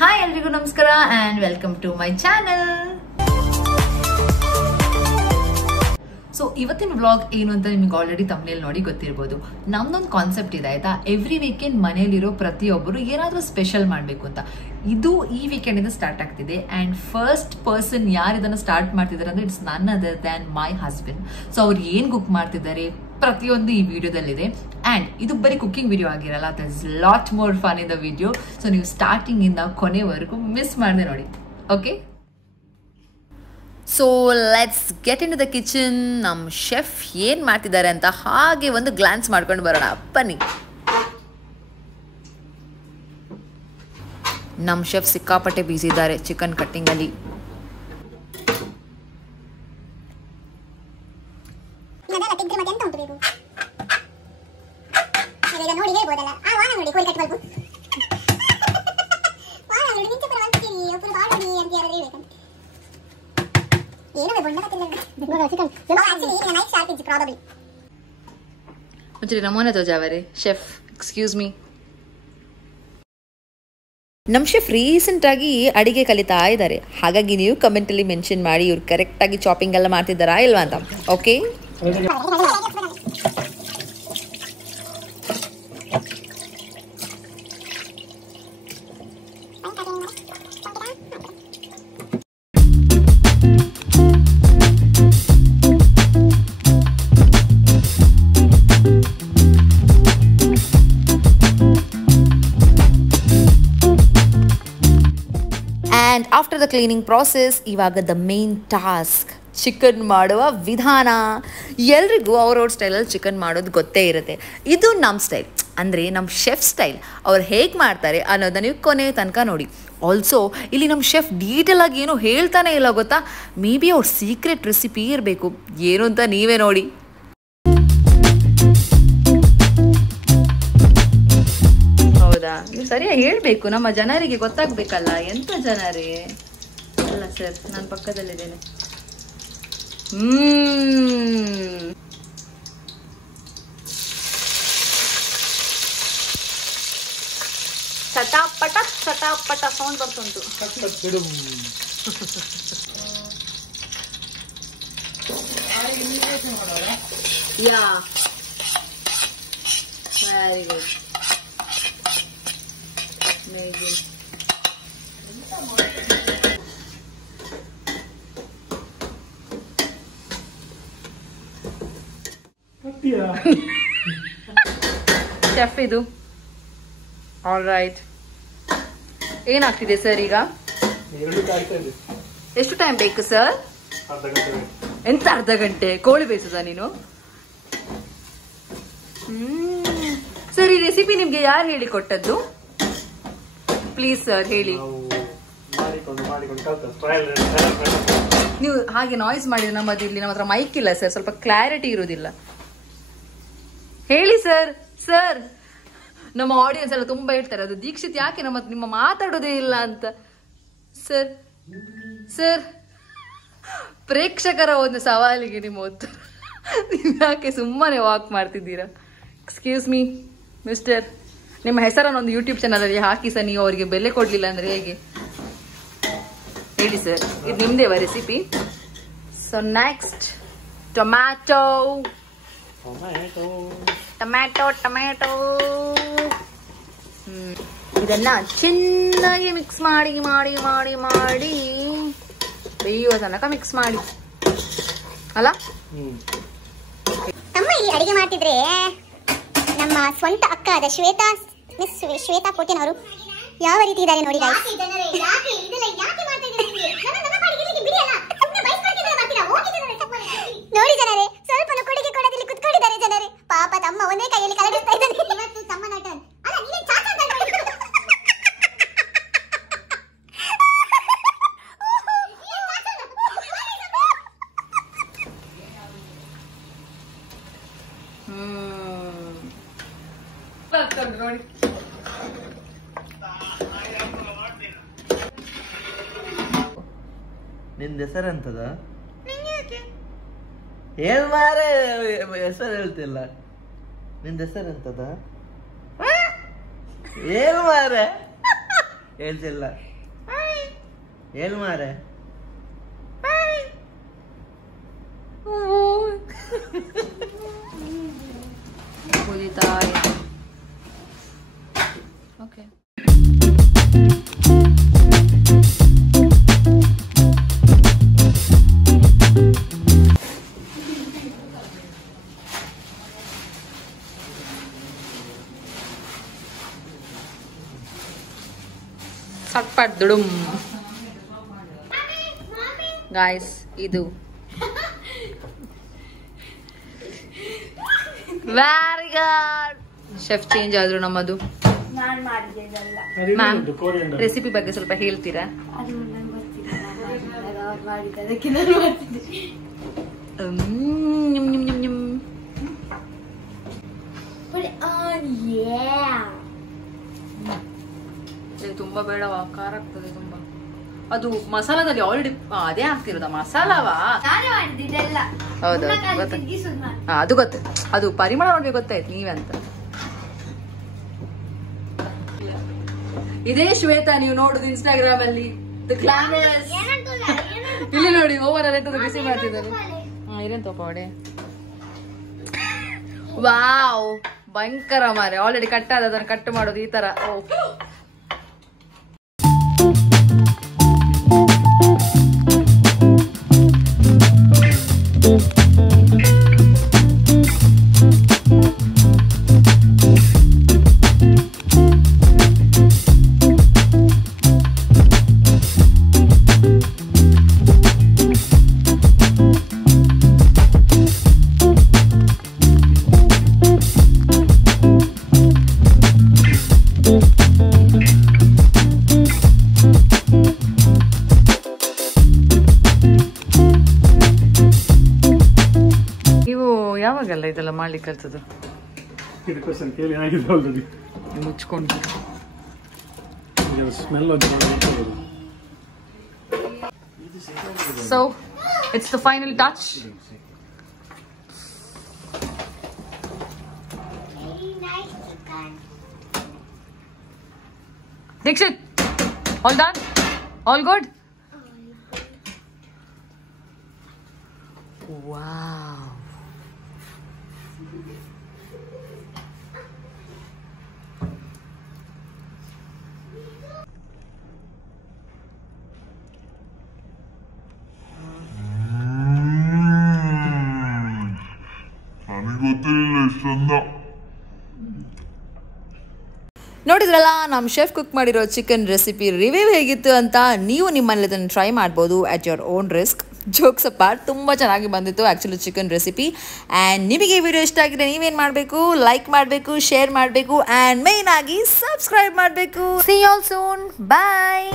Hi ಎಲ್ರಿಗೂ ನಮಸ್ಕಾರ and welcome to my channel. So ಇವತ್ತಿನ ವ್ಲಾಗ್ ಏನು ಅಂತ ನಿಮ್ಗೆ ಆಲ್ರೆಡಿ ತಮ್ಮನೇಲಿ ನೋಡಿ ಗೊತ್ತಿರ್ಬೋದು. ನಮ್ದೊಂದು ಕಾನ್ಸೆಪ್ಟ್ ಇದೆ ಆಯ್ತಾ, ಎವ್ರಿ ವೀಕೆಂಡ್ ಮನೇಲಿರೋ ಪ್ರತಿಯೊಬ್ಬರು ಏನಾದ್ರೂ ಸ್ಪೆಷಲ್ ಮಾಡಬೇಕು ಅಂತ. ಇದು ಈ ವೀಕೆಂಡ್ ಇಂದ ಸ್ಟಾರ್ಟ್ ಆಗ್ತಿದೆ ಅಂಡ್ ಫಸ್ಟ್ ಪರ್ಸನ್ ಯಾರು ಇದನ್ನ ಸ್ಟಾರ್ಟ್ ಮಾಡ್ತಿದ್ದಾರೆ ಅಂದ್ರೆ ಇಟ್ಸ್ ನನ್ other than my husband. So ಅವ್ರು ಏನ್ ಕುಕ್ ಮಾಡ್ತಿದ್ದಾರೆ ಪ್ರತಿಯೊಂದು ಈ ವಿಡಿಯೋದಲ್ಲಿದೆ ಅಂಡ್ ಇದು ಬರೀ ಕುಕಿಂಗ್ ವಿಡಿಯೋ ಆಗಿರಲ್ಲ, there is lot more fun in the video. So ನೀವು ಸ್ಟಾರ್ಟಿಂಗ್ ಇಂದ ಕೊನೆವರೆಗೂ ಮಿಸ್ ಮಾಡದೆ ನೋಡಿ, okay? So let's get into the kitchen. ನಮ್ಮ ಶೆಫ್ ಏನ್ ಮಾಡ್ತಿದ್ದಾರೆ ಅಂತ ಹಾಗೆ ಒಂದು ಗ್ಲಾನ್ಸ್ ಮಾಡ್ಕೊಂಡು ಬರೋಣ ಬನ್ನಿ. ನಮ್ಮ ಶೆಫ್ ಸಿಕ್ಕಾಪಟ್ಟೆ ಬ್ಯುಸಿ ಇದ್ದಾರೆ ಚಿಕನ್ ಕಟ್ಟಿಂಗ್ ಅಲ್ಲಿ. ನಮೋನೆ ತೋಜಾವರೆ ಶೆಫ್, ಎಕ್ಸ್ಕ್ಯೂಸ್ ಮೀ. ನಮ್ಮ ಶೆಫ್ ರೀಸೆಂಟ್ ಆಗಿ ಅಡಿಗೆ ಕಲಿತಾ ಇದ್ದಾರೆ, ಹಾಗಾಗಿ ನೀವು ಕಮೆಂಟ್ ಅಲ್ಲಿ ಮೆನ್ಷನ್ ಮಾಡಿ ಇವ್ರು ಕರೆಕ್ಟ್ ಆಗಿ ಚಾಪಿಂಗ್ ಎಲ್ಲ ಮಾಡ್ತಿದ್ದಾರಾ ಇಲ್ವಾ ಅಂತ, okay? And after the cleaning process, ಇವಾಗ ದ ಮೇನ್ ಟಾಸ್ಕ್ ಚಿಕನ್ ಮಾಡುವ ವಿಧಾನ. ಎಲ್ರಿಗೂ ಅವ್ರವ್ರ ಸ್ಟೈಲಲ್ಲಿ ಚಿಕನ್ ಮಾಡೋದು ಗೊತ್ತೇ ಇರುತ್ತೆ. ಇದು ನಮ್ಮ ಸ್ಟೈಲ್, ಅಂದರೆ ನಮ್ಮ ಶೆಫ್ ಸ್ಟೈಲ್. ಅವ್ರು ಹೇಗೆ ಮಾಡ್ತಾರೆ ಅನ್ನೋದನ್ನ ನೀವು ಕೊನೆ ತನಕ ನೋಡಿ. ಆಲ್ಸೋ ಇಲ್ಲಿ ನಮ್ಮ ಶೆಫ್ ಡೀಟೇಲ್ ಆಗಿ ಏನೂ ಹೇಳ್ತಾನೆ ಇಲ್ಲ ಗೊತ್ತಾ, ಮೇ ಬಿ ಅವ್ರ ಸೀಕ್ರೆಟ್ ರೆಸಿಪಿ ಇರಬೇಕು, ಏನು ಅಂತ ನೀವೇ ನೋಡಿ. ಹೌದಾ, ನೀವು ಸರಿಯಾಗಿ ಹೇಳ್ಬೇಕು, ನಮ್ಮ ಜನರಿಗೆ ಗೊತ್ತಾಗ್ಬೇಕಲ್ಲ. ಎಂತ ಜನರೇ ಅಲ್ಲ ಸರ್, ನಾನು ಪಕ್ಕದಲ್ಲಿದ್ದೇನೆ. ಚಟಾಪಟ ಚಟಾಪಟ ಸೌಂಡ್ ಬರ್ತುಂಟು. ಯಾ ವೆರಿ ಗುಡ್. ಶೆಫ್ ಇದು ಆಲ್ ರೈಟ್. ಏನಾಗ್ತಿದೆ ಸರ್ ಈಗ? ಎಷ್ಟು ಟೈಮ್ ಬೇಕು ಸರ್? ಎಂತ ಅರ್ಧ ಗಂಟೆ? ಕೋಳಿ ಬೇಯಿಸದ ನೀನು? ಸರ್, ಈ ರೆಸಿಪಿ ನಿಮ್ಗೆ ಯಾರು ಹೇಳಿ ಕೊಟ್ಟದ್ದು? ಪ್ಲೀಸ್ ಸರ್ ಹೇಳಿ. ನೀವು ಹಾಗೆ ನಾಯ್ಸ್ ಮಾಡಿದ್ರೆ ನಮ್ಮದು ಇಲ್ಲಿ ನಮ್ಮ ಹತ್ರ ಮೈಕ್ ಇಲ್ಲ ಸರ್, ಸ್ವಲ್ಪ ಕ್ಲಾರಿಟಿ ಇರೋದಿಲ್ಲ. ಹೇಳಿ ಸರ್. ಸರ್, ನಮ್ಮ ಆಡಿಯನ್ಸ್ ಎಲ್ಲ ತುಂಬಾ ಹೇಳ್ತಾರೆ, ಅದು ದೀಕ್ಷಿತ್ ಯಾಕೆ ನಿಮ್ಮ ಮಾತಾಡೋದೇ ಇಲ್ಲ ಅಂತ. ಸರ್ ಸರ್, ಪ್ರೇಕ್ಷಕರ ಒಂದು ಸವಾಲಿಗೆ ನಿಮ್ಮ ಉತ್ತರ, ನೀವು ಯಾಕೆ ಸುಮ್ಮನೆ ವಾಕ್ ಮಾಡ್ತಿದ್ದೀರಾ? ಎಕ್ಸ್ಕ್ಯೂಸ್ ಮೀ ಮಿಸ್ಟರ್, ನಿಮ್ಮ ಹೆಸರನ್ನು ಒಂದು ಯೂಟ್ಯೂಬ್ ಚಾನಲ್ ಅಲ್ಲಿ ಹಾಕಿ ಸರ್, ನೀವು ಅವರಿಗೆ ಬೆಲೆ ಕೊಡ್ಲಿಲ್ಲ ಅಂದ್ರೆ ಹೇಗೆ? ಹೇಳಿ ಸರ್, ಇದು ನಿಮ್ದೇವಾ recipe? So next tomato tomato tomato ಇದನ್ನ ಚೆನ್ನಾಗಿ ಮಿಕ್ಸ್ ಮಾಡಿ ಮಾಡಿ ಮಾಡಿ ಮಾಡಿ ಬೇಯುವ ತನಕ ಮಿಕ್ಸ್ ಮಾಡಿ ಅಲ್ಲ. ತಮ್ಮ ಇಲ್ಲಿ ಅಡಿಗೆ ಮಾಡ್ತಿದ್ರೆ ನಮ್ಮ ಸ್ವಂತ ಅಕ್ಕ ಆದ ಶ್ವೇತಾ ಕೋಟೆನ್ ಅವರು ಯಾವ ರೀತಿ ಇದ್ದಾರೆ ನೋಡಿ. ನೋಡಿ ಜನರೇ, ಸ್ವಲ್ಪ ಕೊಡುಗೆ ಕೊಡೋದಿಲ್ಲಿ ಕುತ್ಕೊಂಡಿದ್ದಾರೆ ಜನರೇ. ಪಾಪ ತಮ್ಮ ಒಂದೇ ಕೈಯಲ್ಲಿ ಕಲಗಿಸ್ತಾ ಇದ್ದಾನೆ. ಇವತ್ತು ತಮ್ಮ ನಟನ್ ಅಲ್ಲ, ನೀನೇ ಚಾಚಾ ಅಂತ ನೋಡಿ. ನಿಂದ ಹೆಸರೆಂತದ? ಏನ್ ಮಾರೆ ಹೆಸರು ಹೇಳ್ತಿಲ್ಲ. ನಿಂದ ಹೆಸರೆಂತದ? ಏನ್ ಮಾರೆ ಹೇಳ್ತಿಲ್ಲ ಹೇಳು ಮಾರೆ. ಕುದಿತಾ ಇದೆ. ಓಕೆ ಸಟ್ಪಟ್ ದುಡುಮ್ ಗಾಯ್ಸ್. ಇದು ವೆರಿ ಗುಡ್. ಶೆಫ್ ಚೇಂಜ್ ಆದ್ರು ನಮ್ಮದು. ಮ್ಯಾಮ್ ರೆಸಿಪಿ ಬಗ್ಗೆ ಸ್ವಲ್ಪ ಹೇಳ್ತೀರಾ? ತುಂಬಾ ಬೇಡವಾ? ಖಾರ ಆಗ್ತದೆ ತುಂಬಾ. ಅದು ಮಸಾಲದಲ್ಲಿ ಆಲ್ರೆಡಿ ಅದೇ ಆಗ್ತಿರೋದ ಮಸಾಲವಾ? ಹೌದು ಅದು ಗೊತ್ತು. ಅದು ಪರಿಮಳ ನೋಡ್ಬೇಕು ಗೊತ್ತಾಯ್ತು ನೀವೇ ಅಂತ. ಇದೇ ಶ್ವೇತಾ ನೀವು ನೋಡುದು ಇನ್ಸ್ಟಾಗ್ರಾಮ್ ಅಲ್ಲಿ. ಇಲ್ಲಿ ನೋಡಿ ಓವರ್ ಅಲ್ಲಿ ಬಿಸಿ ಮಾಡ್ತಿದ್ದಾರೆ. ಇರೇನ್ ತಗೋಡೆ. ವಾವ್ ಭಯಂಕರ ಮಾರೆ. ಆಲ್ರೆಡಿ ಕಟ್ ಆದ ಅದನ್ನು ಕಟ್ ಮಾಡೋದು ಈ ತರ. ಯಾವಾಗಲ್ಲ ಇದೆಲ್ಲ ಮಾಡ್ಲಿಕ್ಕೆ ಕಲ್ತದ್ದು? ಮುಚ್ಕೊಂಡು so it's the final touch. Dixit, all done? All good? Wow. ನೋಡಿದ್ರಲ್ಲ ನಮ್ಮ ಶೆಫ್ ಕುಕ್ ಮಾಡಿರೋ ಚಿಕನ್ ರೆಸಿಪಿ ರಿವ್ಯೂ ಹೇಗಿತ್ತು ಅಂತ. ನೀವು ನಿಮ್ಮಲ್ಲಿ ಅದನ್ನು ಟ್ರೈ ಮಾಡ್ಬೋದು at your own risk. Jokes apart ತುಂಬ ಚೆನ್ನಾಗಿ ಬಂದಿತ್ತು ಆ್ಯಕ್ಚುಲಿ ಚಿಕನ್ ರೆಸಿಪಿ. ಆ್ಯಂಡ್ ನಿಮಗೆ ಈ ವಿಡಿಯೋ ಇಷ್ಟ ಆಗಿದೆ ನೀವೇನು ಮಾಡಬೇಕು? ಲೈಕ್ ಮಾಡಬೇಕು, ಶೇರ್ ಮಾಡಬೇಕು ಆ್ಯಂಡ್ ಮೇಯ್ನ್ ಆಗಿ ಸಬ್ಸ್ಕ್ರೈಬ್ ಮಾಡಬೇಕು. See you all soon. Bye.